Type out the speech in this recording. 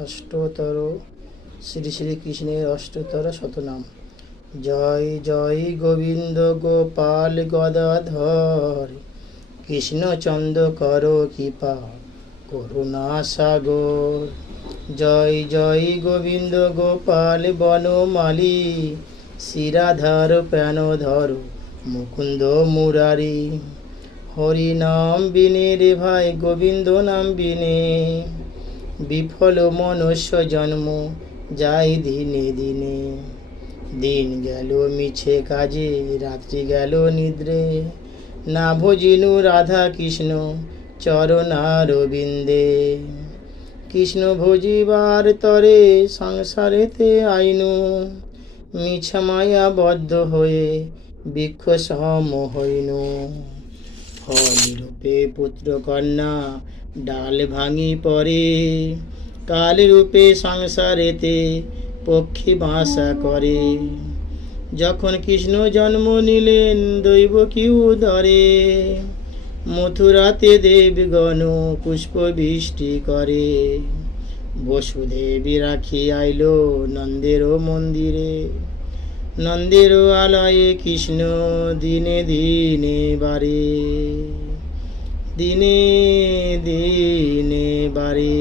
অষ্টতর শ্রী শ্রীকৃষ্ণের অষ্টতর শতনাম। জয় জয় গোবিন্দ গোপাল গদাধর, কৃষ্ণচন্দ্র কর কৃপা করুণা সাগর। জয় জয় গোবিন্দ গোপাল বনমালী, শিরাধার প্রাণধর মুকুন্দ মুরারি। হরি নাম বিনে রে ভাই গোবিন্দ নাম বিনে, বিফল মনুষ্য জন্ম যায় দিনে দিনে। দিন গেল মিছে কাজে, রাত্রি গেল নিদ্রে, না ভজিনু রাধা কৃষ্ণ চরণারবিন্দে। কৃষ্ণ ভজিবার তরে সংসারেতে আইনু, মিছা মায়া বদ্ধ হয়ে বৃক্ষ সম হইনু। ফল রূপে পুত্র কন্যা ডাল ভাঙি পড়ে, কাল রূপে সংসারেতে পক্ষী বাসা করে। যখন কৃষ্ণ জন্ম নিলেন দৈব কি উদরে, মথুরাতে দেবগণ পুষ্প বৃষ্টি করে। বসুদেবী রাখি আইল নন্দের মন্দিরে, নন্দের আলয়ে কৃষ্ণ দিনে দিনে বারে, দিনে দিনে বারে।